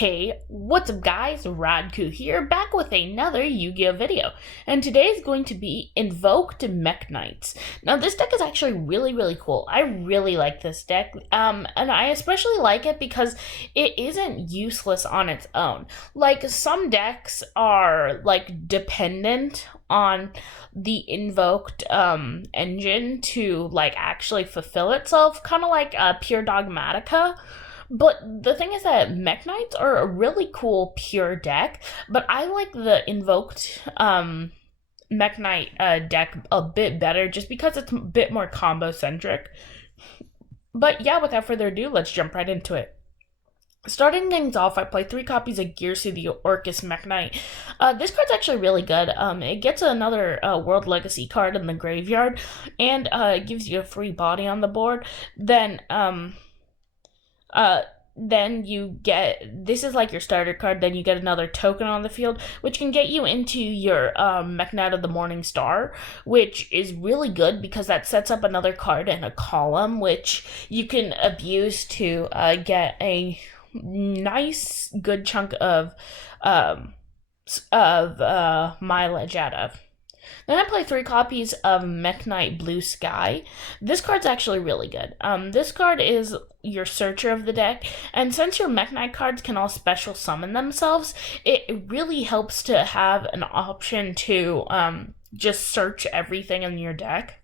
Hey, what's up guys, Radku here, back with another Yu-Gi-Oh video, and today is going to be Invoked Mekk-Knights. Now this deck is actually really cool. I really like this deck, and I especially like it because it isn't useless on its own. Like, some decks are, like, dependent on the invoked engine to, like, actually fulfill itself, kind of like Pure Dogmatica. But the thing is that Mekk-Knights are a really cool pure deck, but I like the invoked Mekk-Knight deck a bit better just because it's a bit more combo centric. But yeah, without further ado, let's jump right into it. Starting things off, I play 3 copies of Girsu the Orcus Mekk-Knight. This card's actually really good. It gets another World Legacy card in the graveyard, and it gives you a free body on the board. Then you get, this is like your starter card, then you get another token on the field, which can get you into your Mekk-Knight of the Morning Star, which is really good because that sets up another card in a column, which you can abuse to get a nice, good chunk of mileage out of. Then I play 3 copies of Mekk-Knight Blue Sky. This card's actually really good. This card is your searcher of the deck, and since your Mekk-Knight cards can all special summon themselves, it really helps to have an option to just search everything in your deck.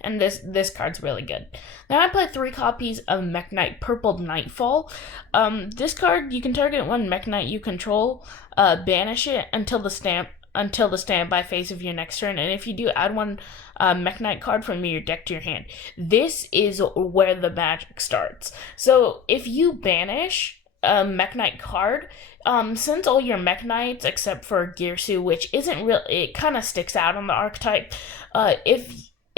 And this card's really good. Then I play 3 copies of Mekk-Knight Purple Nightfall. This card, you can target one Mekk-Knight you control, banish it until the standby phase of your next turn, and if you do, add one Mekk-Knight card from your deck to your hand. This is where the magic starts. So if you banish a Mekk-Knight card, since all your Mekk-Knights except for Girsu, which isn't real, it kind of sticks out on the archetype,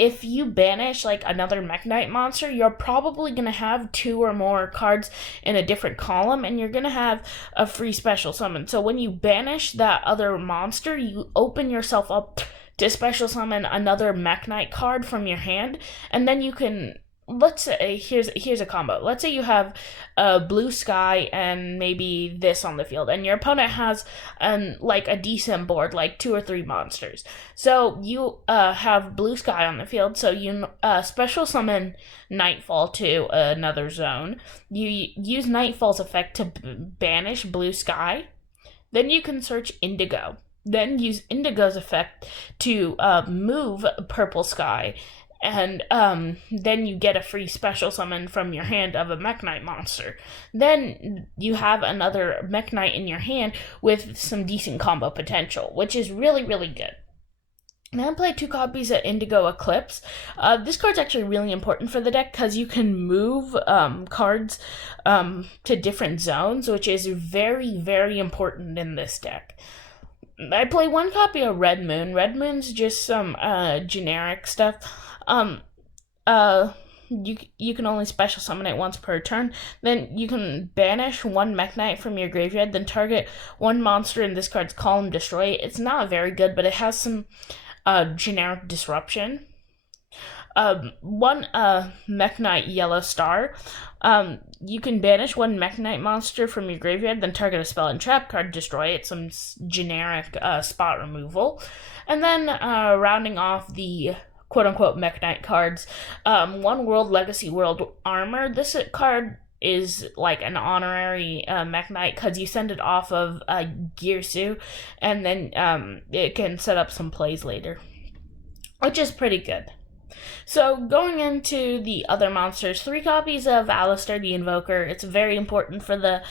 if you banish, like, another Mekk-Knight monster, you're probably going to have 2 or more cards in a different column, and you're going to have a free special summon. So when you banish that other monster, you open yourself up to special summon another Mekk-Knight card from your hand, and then you can, let's say, here's a combo. Let's say you have Blue Sky and maybe this on the field, and your opponent has like a decent board, like 2 or 3 monsters. So you have Blue Sky on the field, so you special summon Nightfall to another zone. You use Nightfall's effect to banish Blue Sky. Then you can search Indigo. Then use Indigo's effect to move Purple Sky. And then you get a free special summon from your hand of a Mekk-Knight monster. Then you have another Mekk-Knight in your hand with some decent combo potential, which is really good. Then I play 2 copies of Indigo Eclipse. This card's actually really important for the deck because you can move cards to different zones, which is very important in this deck. I play 1 copy of Red Moon. Red Moon's just some generic stuff. You can only special summon it once per turn. Then you can banish 1 Mekk-Knight from your graveyard, then target 1 monster in this card's column, destroy it. It's not very good, but it has some generic disruption. 1 Mekk-Knight Yellow Star. You can banish 1 Mekk-Knight monster from your graveyard, then target a spell and trap card, destroy it. Some generic spot removal. And then rounding off the quote-unquote Mekk-Knight cards, 1 World Legacy World Armor. This card is like an honorary Mekk-Knight because you send it off of Girsu, and then it can set up some plays later, which is pretty good. So going into the other monsters, 3 copies of Alistair the Invoker. It's very important for the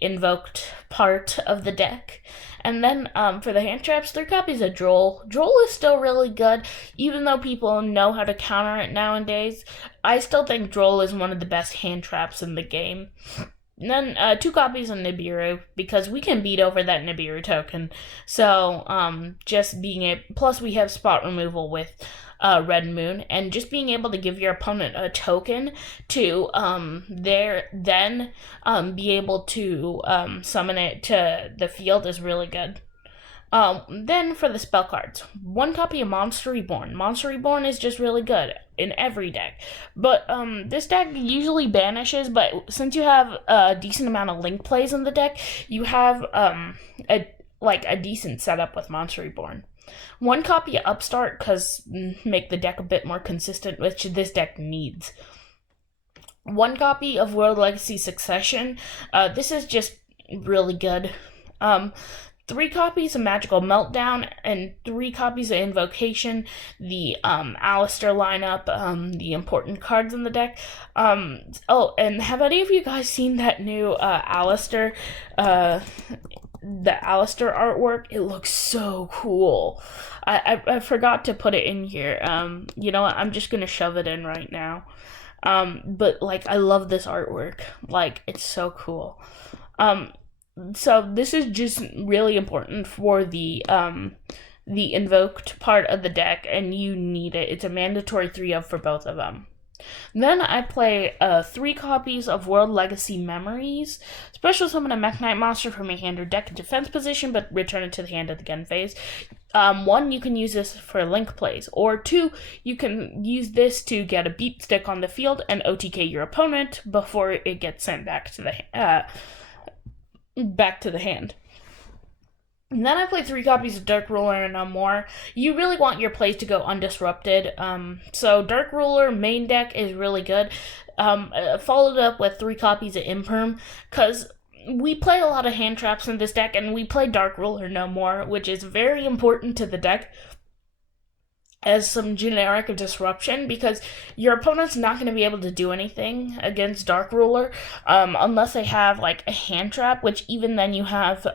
invoked part of the deck. And then for the hand traps, 3 copies of Droll. Droll is still really good, even though people know how to counter it nowadays. I still think Droll is one of the best hand traps in the game. And then 2 copies of Nibiru, because we can beat over that Nibiru token. So just being plus we have spot removal with Red Moon, and just being able to give your opponent a token to be able to summon it to the field is really good. Then for the spell cards, 1 copy of Monster Reborn. Monster Reborn is just really good. in every deck. But this deck usually banishes, but since you have a decent amount of link plays in the deck, you have a decent setup with Monster Reborn. One copy of Upstart, because make the deck a bit more consistent, which this deck needs. One copy of World Legacy Succession. This is just really good. 3 copies of Magical Meltdown, and 3 copies of Invocation, the Alistair lineup, the important cards in the deck. Oh, and have any of you guys seen that new Alistair, the Alistair artwork? It looks so cool. I forgot to put it in here. You know what? I'm just gonna shove it in right now. But like, I love this artwork. Like, it's so cool. So this is just really important for the invoked part of the deck, and you need it. It's a mandatory 3 for both of them. Then I play 3 copies of World Legacy Memories. Special summon a Mekk-Knight monster from your hand or deck in defense position, but return it to the hand at the end phase. 1, you can use this for link plays, or 2, you can use this to get a beat stick on the field and OTK your opponent before it gets sent back to the hand. And then I play 3 copies of Dark Ruler and no more. You really want your plays to go undisrupted. So Dark Ruler main deck is really good. Followed up with 3 copies of Imperm, because we play a lot of hand traps in this deck, and we play Dark Ruler no more, which is very important to the deck as some generic disruption, because your opponent's not going to be able to do anything against Dark Ruler unless they have like a hand trap, which even then you have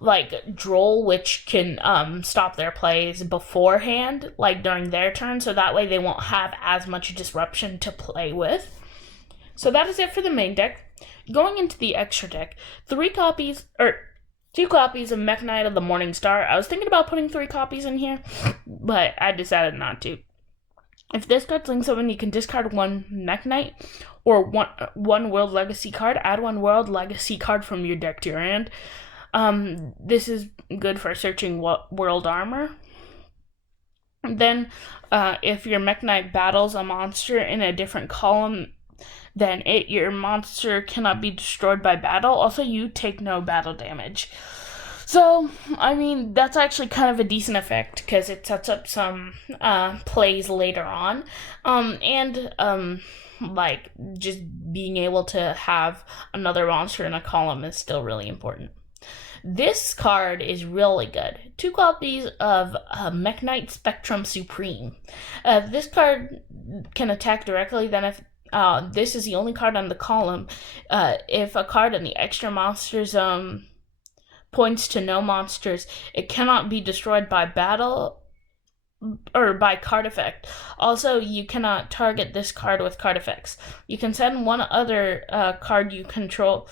like Droll, which can stop their plays beforehand, like during their turn, so that way they won't have as much disruption to play with. So that is it for the main deck. Going into the extra deck, 2 copies of Mekk-Knight of the Morning Star. I was thinking about putting 3 copies in here, but I decided not to. If this card's linked summon, you can discard 1 Mekk-Knight or one World Legacy card. Add 1 World Legacy card from your deck to your hand. This is good for searching World Armor. Then, if your Mekk-Knight battles a monster in a different column then your monster cannot be destroyed by battle. Also, you take no battle damage. So, I mean, that's actually kind of a decent effect, because it sets up some plays later on. Like, just being able to have another monster in a column is still really important. This card is really good. 2 copies of Mekk-Knight Spectrum Supreme. This card can attack directly, then if this is the only card on the column. If a card in the extra monster zone points to no monsters, it cannot be destroyed by battle or by card effect. Also, you cannot target this card with card effects. You can send one other card you control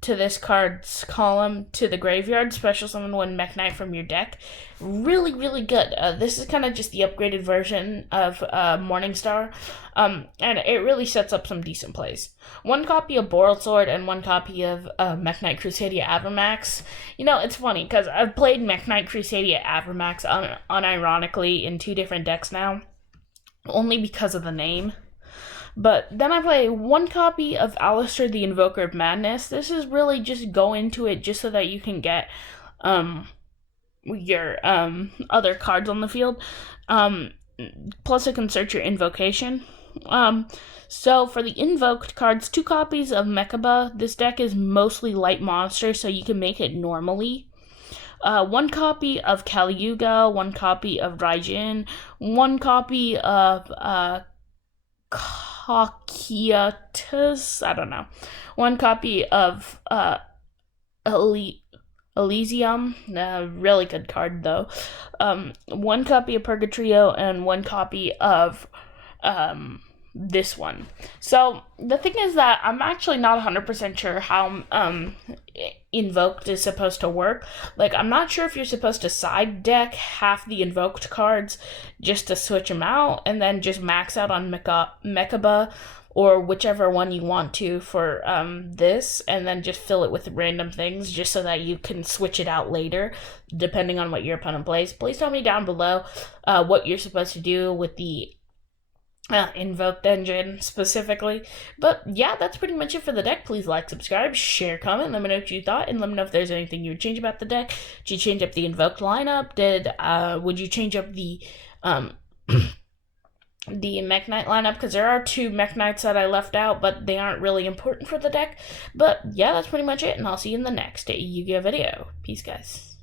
to this card's column to the graveyard. Special summon 1 Mekk-Knight from your deck. Really, really good. This is kind of just the upgraded version of Morningstar, and it really sets up some decent plays. 1 copy of Boral Sword and 1 copy of Mekk-Knight Crusadia Avramax. You know, it's funny, because I've played Mekk-Knight Crusadia Avramax unironically in 2 different decks now, only because of the name. But then I play 1 copy of Alistair the Invoker of Madness. This is really just go into it just so that you can get your other cards on the field. Plus, it can search your invocation. So for the invoked cards, 2 copies of Mekaba. This deck is mostly light monster, so you can make it normally. 1 copy of Caliuga, 1 copy of Raijin, 1 copy of Hakiatus, I don't know. 1 copy of Elysium, really good card though. 1 copy of Purgatrio and 1 copy of this one. So the thing is that I'm actually not 100% sure how invoked is supposed to work. Like, I'm not sure if you're supposed to side deck half the invoked cards just to switch them out and then just max out on Mekaba, or whichever one you want to for this, and then just fill it with random things just so that you can switch it out later depending on what your opponent plays. Please tell me down below what you're supposed to do with the Invoked engine specifically. But yeah, that's pretty much it for the deck. Please like, subscribe, share, comment, let me know what you thought, and let me know if there's anything you would change about the deck. Did you change up the Invoked lineup? Would you change up the the Mekk-Knight lineup? Because there are 2 Mekk-Knights that I left out, but they aren't really important for the deck. But yeah, that's pretty much it, and I'll see you in the next Yu-Gi-Oh video. Peace, guys.